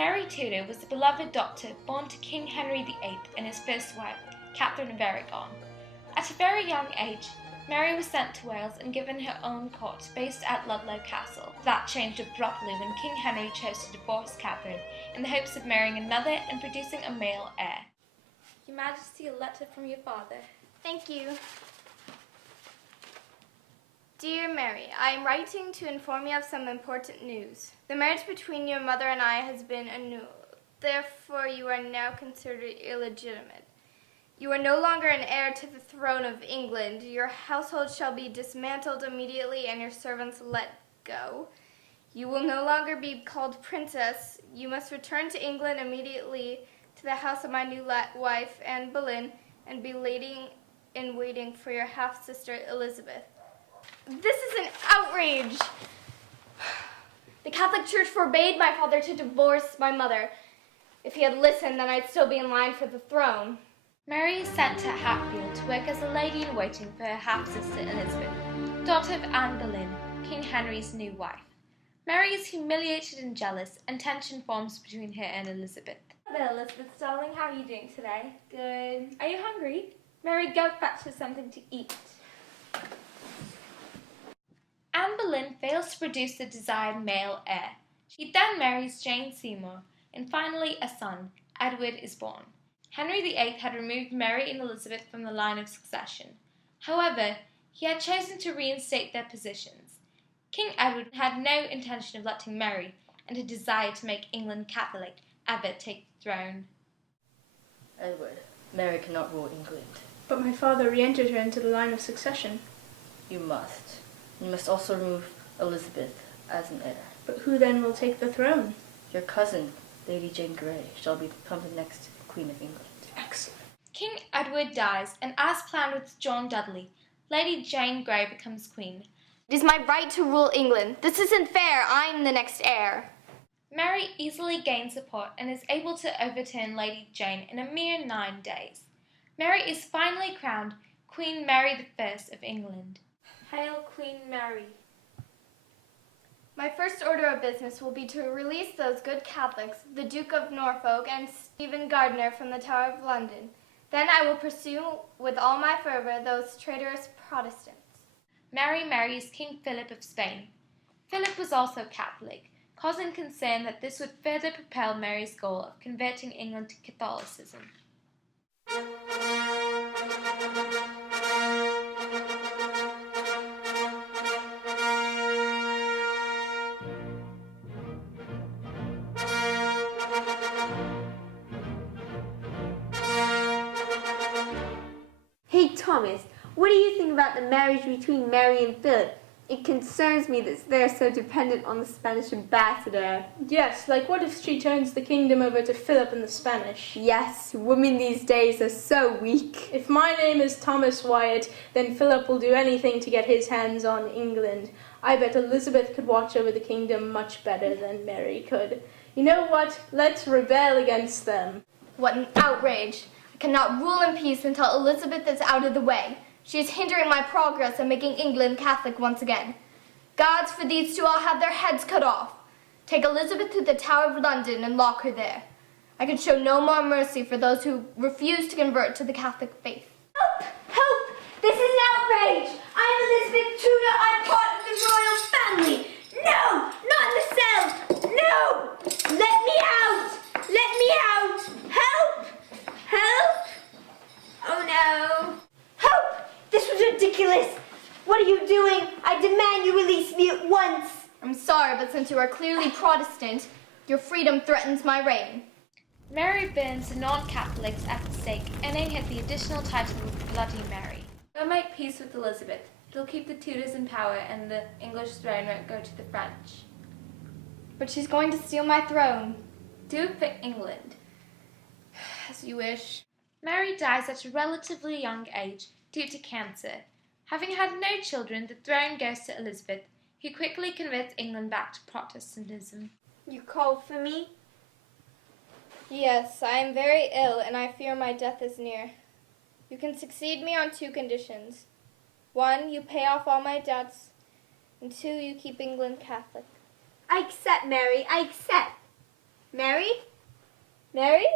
Mary Tudor was a beloved daughter born to King Henry VIII and his first wife, Catherine of Aragon. At a very young age, Mary was sent to Wales and given her own court based at Ludlow Castle. That changed abruptly when King Henry chose to divorce Catherine in the hopes of marrying another and producing a male heir. Your Majesty, a letter from your father. Thank you. Dear Mary, I am writing to inform you of some important news. The marriage between your mother and I has been annulled. Therefore, you are now considered illegitimate. You are no longer an heir to the throne of England. Your household shall be dismantled immediately and your servants let go. You will no longer be called princess. You must return to England immediately to the house of my new wife, Anne Boleyn, and be in waiting for your half-sister, Elizabeth. This is an outrage! The Catholic Church forbade my father to divorce my mother. If he had listened, then I'd still be in line for the throne. Mary is sent to Hatfield to work as a lady-in-waiting for her half-sister Elizabeth, daughter of Anne Boleyn, King Henry's new wife. Mary is humiliated and jealous, and tension forms between her and Elizabeth. Hello, Elizabeth, darling. How are you doing today? Good. Are you hungry? Mary, go fetch her something to eat. Anne Boleyn fails to produce the desired male heir. She then marries Jane Seymour, and finally a son, Edward, is born. Henry VIII had removed Mary and Elizabeth from the line of succession. However, he had chosen to reinstate their positions. King Edward had no intention of letting Mary, and a desire to make England Catholic, ever take the throne. Edward, Mary cannot rule England. But my father re-entered her into the line of succession. You must. You must also remove Elizabeth as an heir. But who then will take the throne? Your cousin, Lady Jane Grey, shall become the next Queen of England. Excellent. King Edward dies, and as planned with John Dudley, Lady Jane Grey becomes queen. It is my right to rule England. This isn't fair. I'm the next heir. Mary easily gains support and is able to overturn Lady Jane in a mere 9 days. Mary is finally crowned Queen Mary I of England. Hail, Queen Mary. My first order of business will be to release those good Catholics, the Duke of Norfolk and Stephen Gardiner, from the Tower of London. Then I will pursue with all my fervour those traitorous Protestants. Mary marries King Philip of Spain. Philip was also Catholic, causing concern that this would further propel Mary's goal of converting England to Catholicism. Hey Thomas, what do you think about the marriage between Mary and Philip? It concerns me that they're so dependent on the Spanish ambassador. Yes, like what if she turns the kingdom over to Philip and the Spanish? Yes, women these days are so weak. If my name is Thomas Wyatt, then Philip will do anything to get his hands on England. I bet Elizabeth could watch over the kingdom much better than Mary could. You know what? Let's rebel against them. What an outrage! I cannot rule in peace until Elizabeth is out of the way. She is hindering my progress in making England Catholic once again. Gods, for these two I'll have their heads cut off. Take Elizabeth to the Tower of London and lock her there. I can show no more mercy for those who refuse to convert to the Catholic faith. Help! Help! This is an outrage! I'm Elizabeth Tudor. I'm part of the royal family. No! Not in the cell! No! Let me out! Let me out! Help! Help! Oh no! Help! This was ridiculous! What are you doing? I demand you release me at once! I'm sorry, but since you are clearly Protestant, your freedom threatens my reign. Mary burns the non-Catholics at the stake, earning her the additional title of Bloody Mary. Go make peace with Elizabeth. It'll keep the Tudors in power and the English throne won't go to the French. But she's going to steal my throne. Do it for England. As you wish. Mary dies at a relatively young age due to cancer. Having had no children, the throne goes to Elizabeth, who quickly converts England back to Protestantism. You called for me? Yes, I am very ill, and I fear my death is near. You can succeed me on 2 conditions. 1, you pay off all my debts, and 2, you keep England Catholic. I accept, Mary, I accept. Mary? Mary?